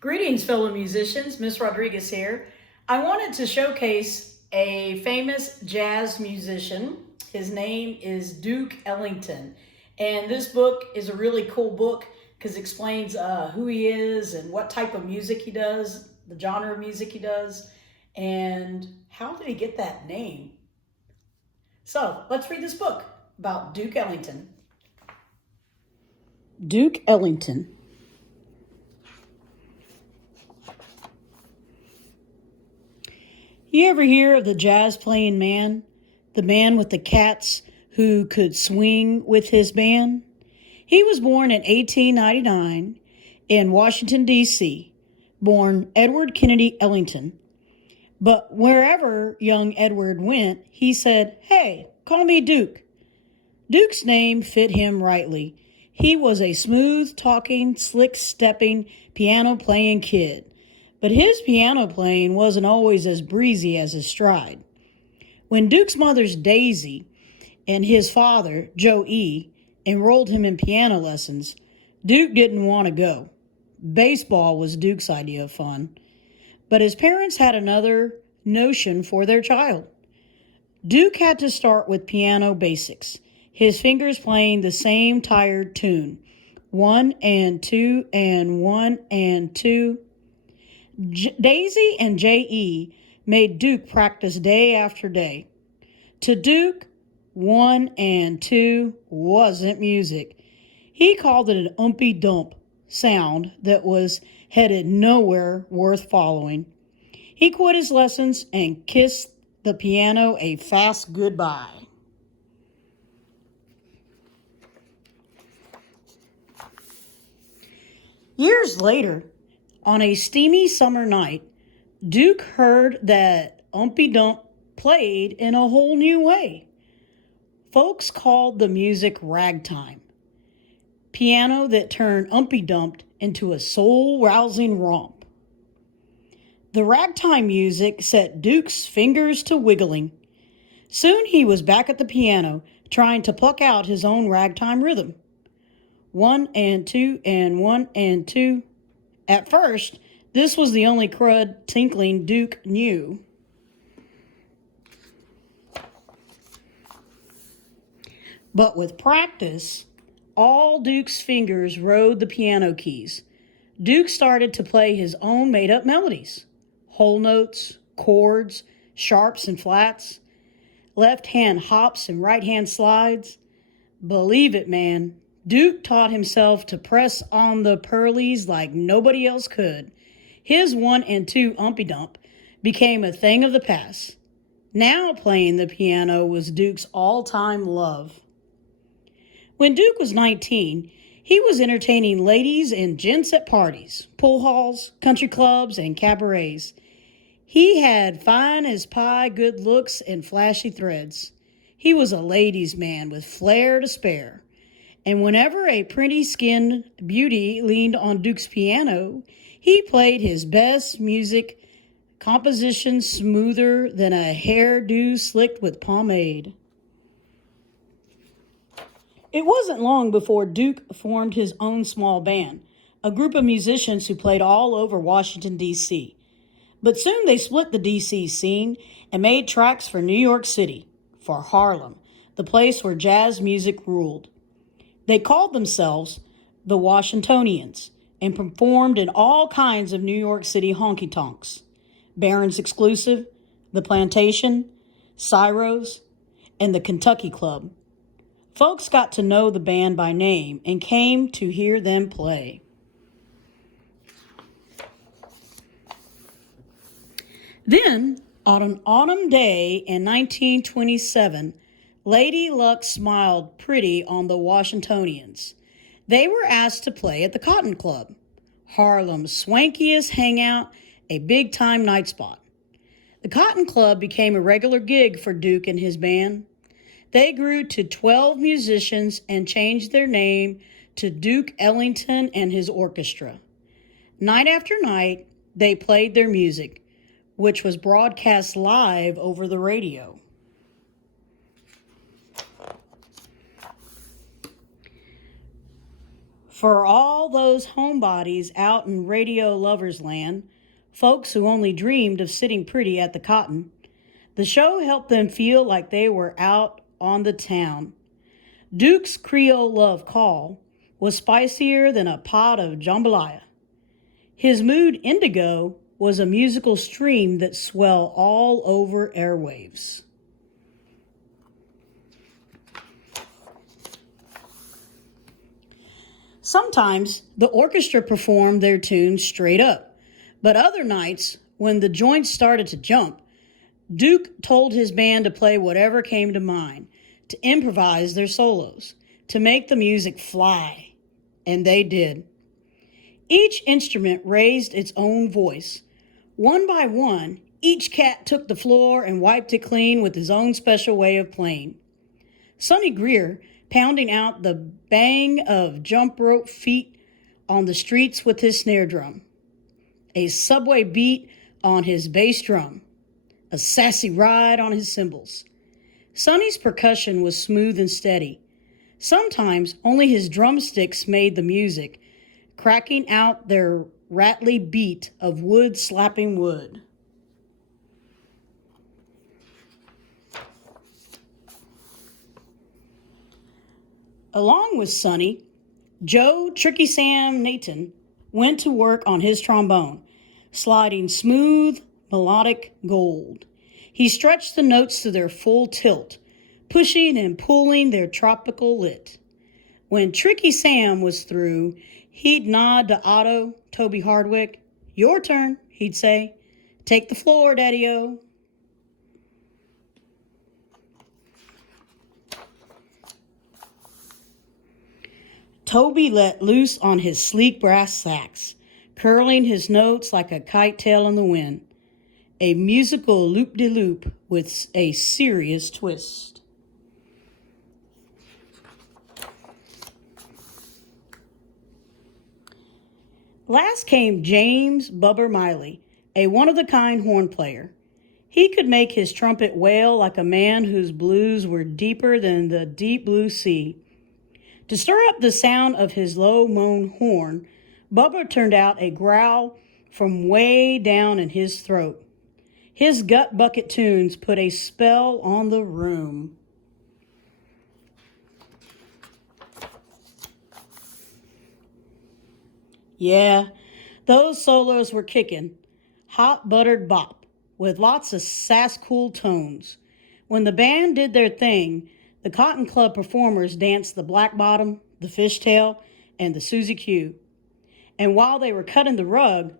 Greetings, fellow musicians. Miss Rodriguez here. I wanted to showcase a famous jazz musician. His name is Duke Ellington. And this book is a really cool book because it explains who he is and what type of music he does, the genre of music he does, and how did he get that name. So let's read this book about Duke Ellington. Duke Ellington. You ever hear of the jazz playing man? The man with the cats who could swing with his band? He was born in 1899 in Washington, D.C., born Edward Kennedy Ellington. But wherever young Edward went, he said, "Hey, call me Duke." Duke's name fit him rightly. He was a smooth-talking, slick-stepping, piano-playing kid. But his piano playing wasn't always as breezy as his stride. When Duke's mother's Daisy and his father, Joe E., enrolled him in piano lessons, Duke didn't want to go. Baseball was Duke's idea of fun. But his parents had another notion for their child. Duke had to start with piano basics, his fingers playing the same tired tune, 1 and 2 and 1 and 2. Daisy and J.E. made Duke practice day after day. To Duke, 1 and 2 wasn't music. He called it an umpy-dump sound that was headed nowhere worth following. He quit his lessons and kissed the piano a fast goodbye. Years later, on a steamy summer night, Duke heard that Umpy Dump played in a whole new way. Folks called the music ragtime, piano that turned Umpy Dump into a soul-rousing romp. The ragtime music set Duke's fingers to wiggling. Soon he was back at the piano, trying to pluck out his own ragtime rhythm. 1 and 2 and 1 and 2. At first, this was the only crud tinkling Duke knew. But with practice, all Duke's fingers rode the piano keys. Duke started to play his own made-up melodies. Whole notes, chords, sharps and flats, left-hand hops and right-hand slides. Believe it, man, Duke taught himself to press on the pearlies like nobody else could. His 1 and 2 umpy dump became a thing of the past. Now playing the piano was Duke's all-time love. When Duke was 19, he was entertaining ladies and gents at parties, pool halls, country clubs, and cabarets. He had fine as pie good looks and flashy threads. He was a ladies' man with flair to spare. And whenever a pretty-skinned beauty leaned on Duke's piano, he played his best music composition smoother than a hairdo slicked with pomade. It wasn't long before Duke formed his own small band, a group of musicians who played all over Washington, D.C. But soon they split the D.C. scene and made tracks for New York City, for Harlem, the place where jazz music ruled. They called themselves the Washingtonians and performed in all kinds of New York City honky-tonks. Barron's Exclusive, The Plantation, Cyro's, and the Kentucky Club. Folks got to know the band by name and came to hear them play. Then, on an autumn day in 1927, Lady Luck smiled pretty on the Washingtonians. They were asked to play at the Cotton Club, Harlem's swankiest hangout, a big-time night spot. The Cotton Club became a regular gig for Duke and his band. They grew to 12 musicians and changed their name to Duke Ellington and his orchestra. Night after night, they played their music, which was broadcast live over the radio. For all those homebodies out in radio lovers land, folks who only dreamed of sitting pretty at the cotton, the show helped them feel like they were out on the town. Duke's Creole love call was spicier than a pot of jambalaya. His mood indigo was a musical stream that swelled all over airwaves. Sometimes the orchestra performed their tunes straight up, but other nights, when the joints started to jump, Duke told his band to play whatever came to mind, to improvise their solos, to make the music fly. And they did. Each instrument raised its own voice. One by one, each cat took the floor and wiped it clean with his own special way of playing. Sonny Greer pounding out the bang of jump rope feet on the streets with his snare drum, a subway beat on his bass drum, a sassy ride on his cymbals. Sonny's percussion was smooth and steady. Sometimes only his drumsticks made the music, cracking out their rattly beat of wood slapping wood. Along with Sonny, Joe Tricky Sam Nathan went to work on his trombone, sliding smooth, melodic gold. He stretched the notes to their full tilt, pushing and pulling their tropical lit. When Tricky Sam was through, he'd nod to Otto, Toby Hardwick. "Your turn," he'd say. "Take the floor, Daddy-O." Toby let loose on his sleek brass sax, curling his notes like a kite tail in the wind. A musical loop-de-loop with a serious twist. Last came James Bubber Miley, a one-of-the-kind horn player. He could make his trumpet wail like a man whose blues were deeper than the deep blue sea. To stir up the sound of his low moan horn, Bubba turned out a growl from way down in his throat. His gut bucket tunes put a spell on the room. Yeah, those solos were kicking. Hot buttered bop, with lots of sass-cool tones. When the band did their thing, the Cotton Club performers danced the black bottom, the fishtail, and the Susie Q. And while they were cutting the rug,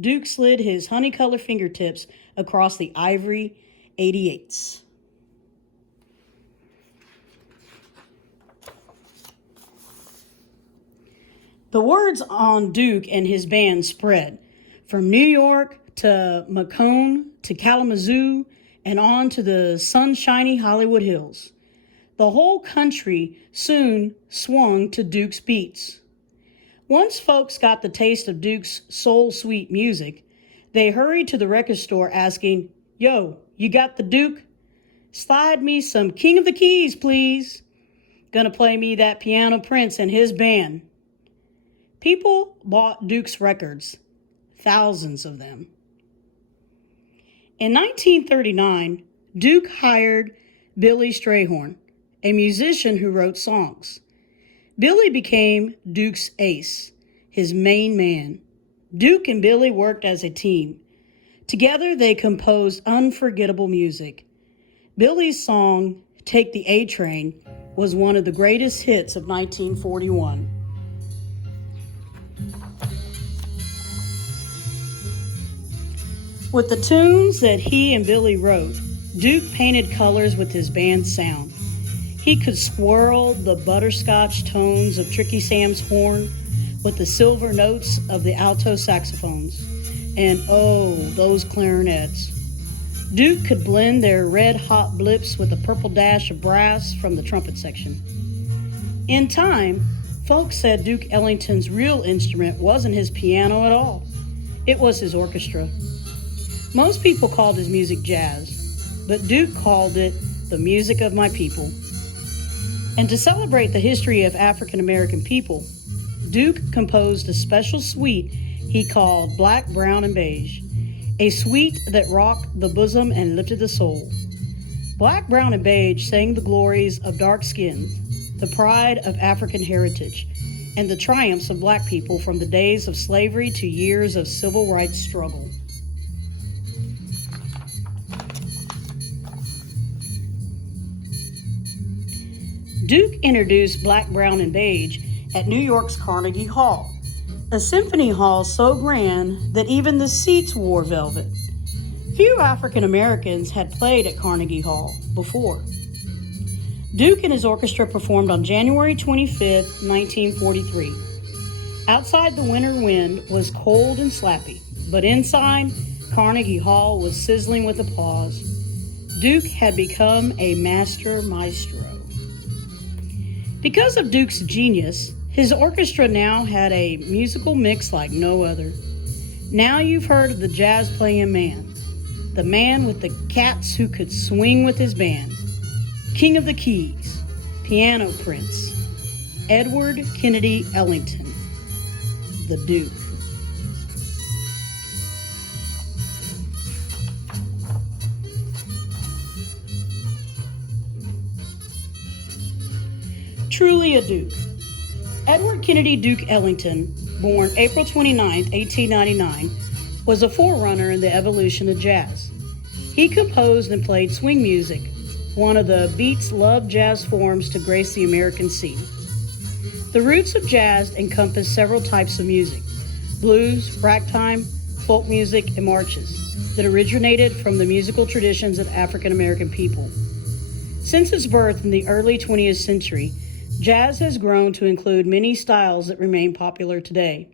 Duke slid his honey-colored fingertips across the ivory 88s. The words on Duke and his band spread from New York to Macomb to Kalamazoo and on to the sunshiny Hollywood Hills. The whole country soon swung to Duke's beats. Once folks got the taste of Duke's soul-sweet music, they hurried to the record store asking, "Yo, you got the Duke? Slide me some King of the Keys, please. Gonna play me that Piano Prince and his band." People bought Duke's records, thousands of them. In 1939, Duke hired Billy Strayhorn, a musician who wrote songs. Billy became Duke's ace, his main man. Duke and Billy worked as a team. Together, they composed unforgettable music. Billy's song, "Take the A Train," was one of the greatest hits of 1941. With the tunes that he and Billy wrote, Duke painted colors with his band's sound. He could swirl the butterscotch tones of Tricky Sam's horn with the silver notes of the alto saxophones. And oh, those clarinets. Duke could blend their red-hot blips with a purple dash of brass from the trumpet section. In time, folks said Duke Ellington's real instrument wasn't his piano at all. It was his orchestra. Most people called his music jazz, but Duke called it the music of my people. And to celebrate the history of African American people, Duke composed a special suite he called Black, Brown, and Beige, a suite that rocked the bosom and lifted the soul. Black, Brown, and Beige sang the glories of dark skin, the pride of African heritage, and the triumphs of black people from the days of slavery to years of civil rights struggle. Duke introduced Black, Brown, and Beige at New York's Carnegie Hall, a symphony hall so grand that even the seats wore velvet. Few African Americans had played at Carnegie Hall before. Duke and his orchestra performed on January 25, 1943. Outside, the winter wind was cold and slappy, but inside, Carnegie Hall was sizzling with applause. Duke had become a master maestro. Because of Duke's genius, his orchestra now had a musical mix like no other. Now you've heard of the jazz-playing man, the man with the cats who could swing with his band, King of the Keys, Piano Prince, Edward Kennedy Ellington, the Duke. Truly a Duke. Edward Kennedy Duke Ellington, born April 29, 1899, was a forerunner in the evolution of jazz. He composed and played swing music, one of the beats-loved jazz forms to grace the American scene. The roots of jazz encompass several types of music: blues, ragtime, folk music, and marches that originated from the musical traditions of African American people. Since its birth in the early 20th century, jazz has grown to include many styles that remain popular today.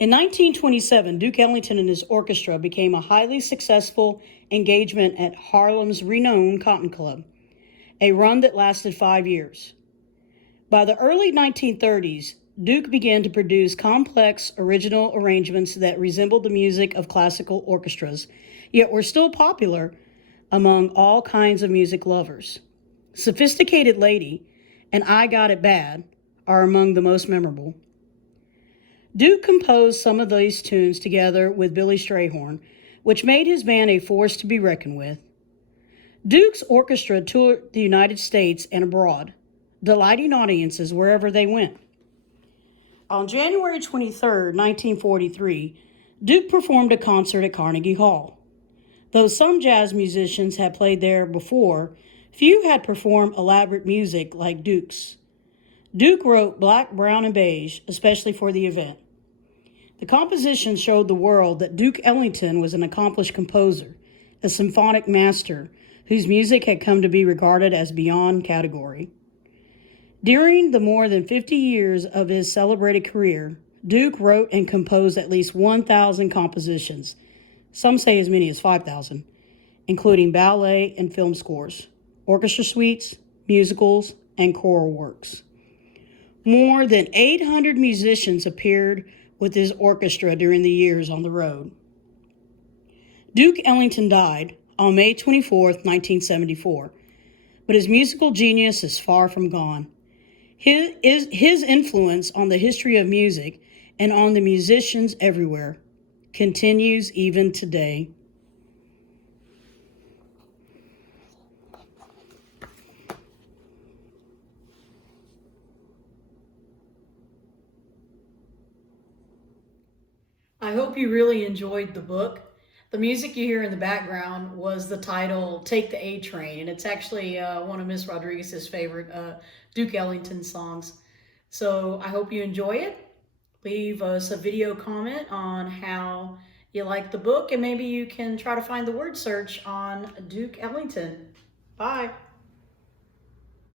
In 1927, Duke Ellington and his orchestra became a highly successful engagement at Harlem's renowned Cotton Club, a run that lasted 5 years. By the early 1930s, Duke began to produce complex, original arrangements that resembled the music of classical orchestras, yet were still popular among all kinds of music lovers. Sophisticated Lady and I Got It Bad are among the most memorable. Duke composed some of these tunes together with Billy Strayhorn, which made his band a force to be reckoned with. Duke's orchestra toured the United States and abroad, delighting audiences wherever they went. On January 23, 1943, Duke performed a concert at Carnegie Hall. Though some jazz musicians had played there before, few had performed elaborate music like Duke's. Duke wrote Black, Brown, and Beige, especially for the event. The composition showed the world that Duke Ellington was an accomplished composer, a symphonic master whose music had come to be regarded as beyond category. During the more than 50 years of his celebrated career, Duke wrote and composed at least 1,000 compositions, some say as many as 5,000, including ballet and film scores, orchestra suites, musicals, and choral works. More than 800 musicians appeared with his orchestra during the years on the road. Duke Ellington died on May 24, 1974, but his musical genius is far from gone. His influence on the history of music and on the musicians everywhere continues even today. I hope you really enjoyed the book. The music you hear in the background was the title Take the A Train, and it's actually one of Miss Rodriguez's favorite Duke Ellington songs. So I hope you enjoy it. Leave us a video comment on how you like the book, and maybe you can try to find the word search on Duke Ellington. Bye.